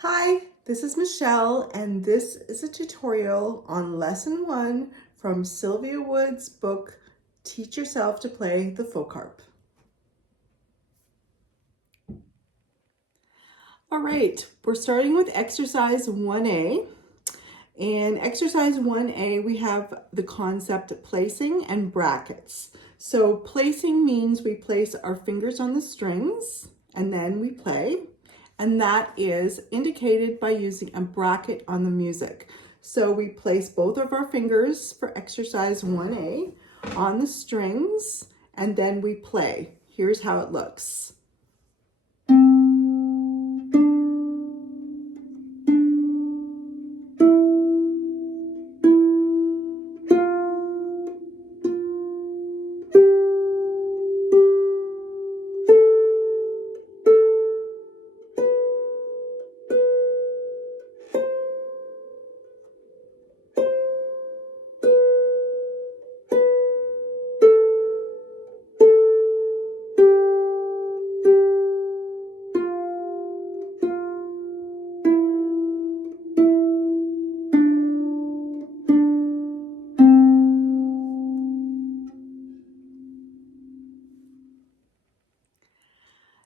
Hi, this is Michelle, and this is a tutorial on lesson 1 from Sylvia Wood's book, Teach Yourself to Play the Folk Harp. All right, we're starting with exercise 1A. In exercise 1A, we have the concept of placing and brackets. So placing means we place our fingers on the strings and then we play. And that is indicated by using a bracket on the music. So we place both of our fingers for exercise 1A on the strings and then we play. Here's how it looks.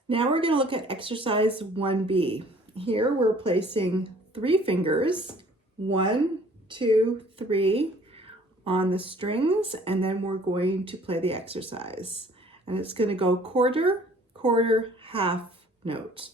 Now we're going to look at exercise 1B. Here we're placing 3 fingers, 1, 2, 3, on the strings, and then we're going to play the exercise. And it's going to go quarter, quarter, half note.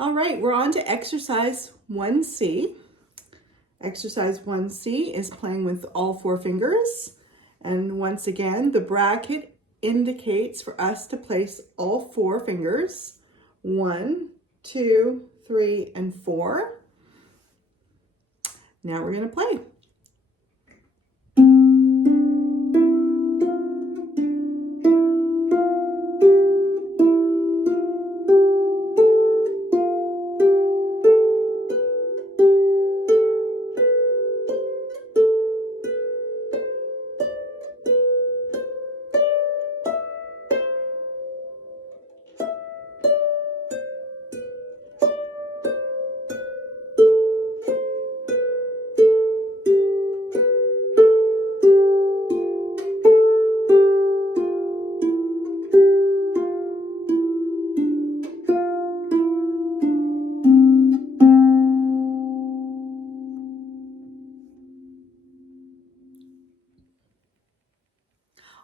All right, we're on to exercise 1C. Exercise 1C is playing with all 4 fingers. And once again, the bracket indicates for us to place all 4 fingers. 1, 2, 3, and 4. Now we're going to play.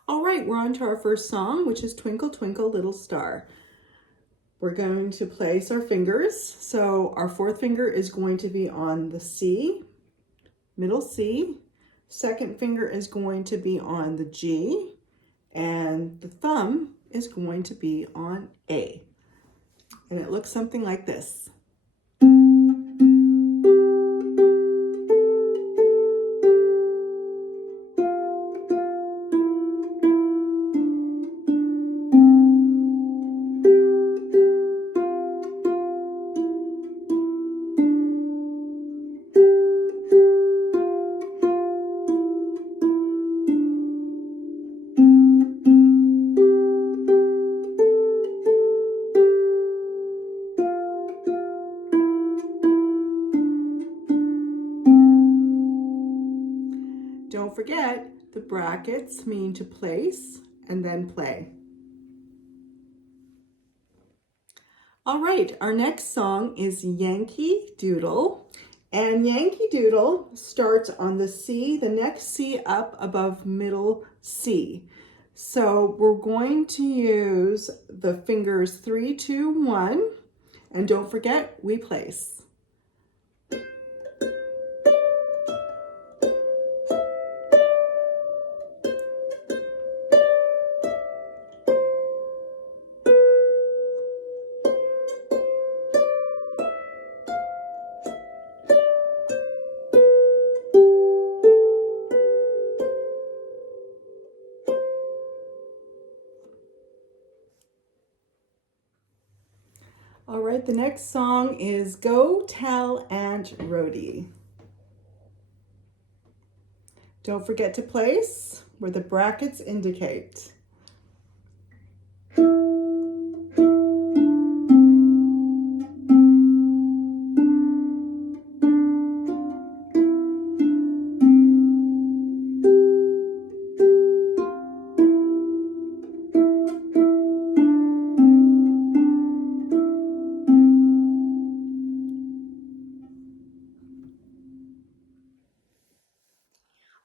All right, we're on to our first song, which is Twinkle, Twinkle, Little Star. We're going to place our fingers. So our 4th finger is going to be on the C, middle C. 2nd finger is going to be on the G, and the thumb is going to be on A. And it looks something like this. Don't forget, the brackets mean to place and then play. All right, our next song is Yankee Doodle. And Yankee Doodle starts on the C, the next C up above middle C. So we're going to use the fingers 3, 2, 1 And don't forget, we place. All right, the next song is Go Tell Aunt Rhodie. Don't forget to place where the brackets indicate.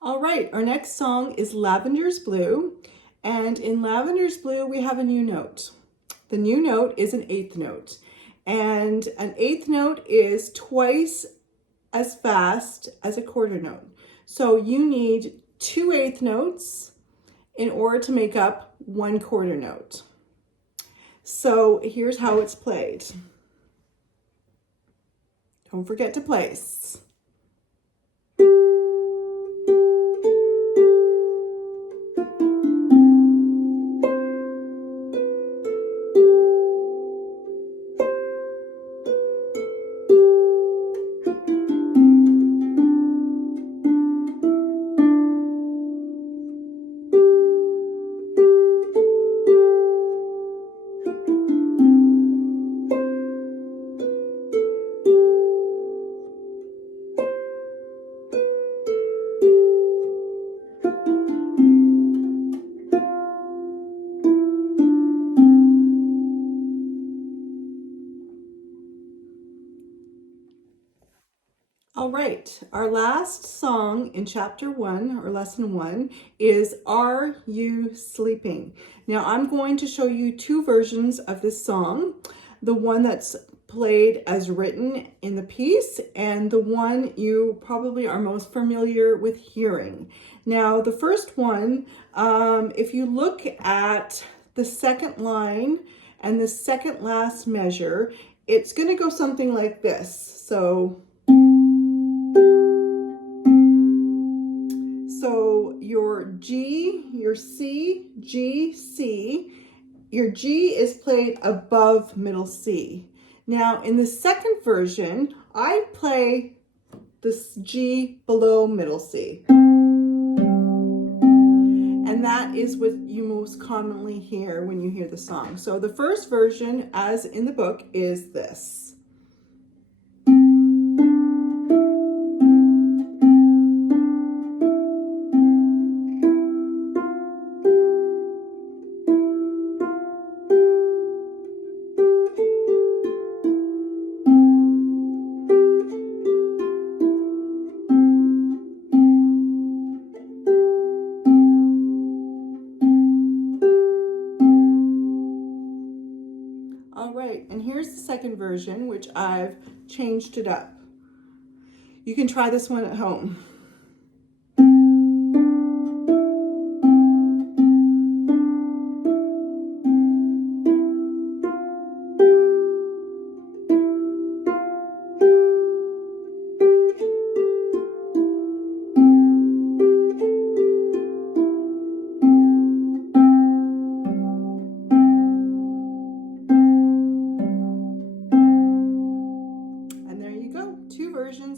All right, our next song is Lavender's Blue, and in Lavender's Blue we have a new note. The new note is an eighth note, and an eighth note is twice as fast as a quarter note. So you need 2 eighth notes in order to make up 1 quarter note. So here's how it's played. Don't forget to place. All right, our last song in chapter 1 or lesson 1 is Are You Sleeping? Now I'm going to show you 2 versions of this song, the one that's played as written in the piece and the one you probably are most familiar with hearing. Now the first one, if you look at the second line and the second last measure, it's going to go something like this. So your G, your C, G, C, your G is played above middle C. Now in the second version, I play this G below middle C. And that is what you most commonly hear when you hear the song. So the first version, as in the book, is this. All right, and here's the second version, which I've changed it up. You can try this one at home.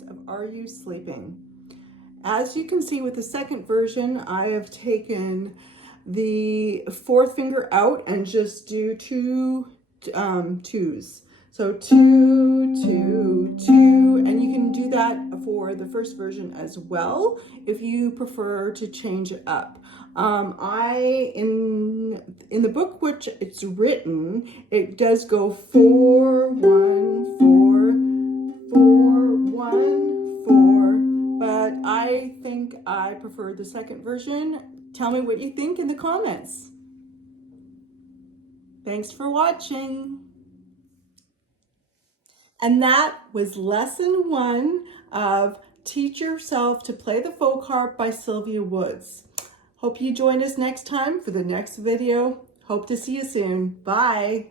Of Are You Sleeping? As you can see with the second version, I have taken the 4th finger out and just do 2 twos. So 2, 2, 2, and you can do that for the first version as well if you prefer to change it up. In the book which it's written, it does go 4, 1, 4, 4, 1, 4, but I think I prefer the second version. Tell me what you think in the comments. Thanks for watching. And that was lesson 1 of Teach Yourself to Play the Folk Harp by Sylvia Woods. Hope you join us next time for the next video. Hope to see you soon. Bye.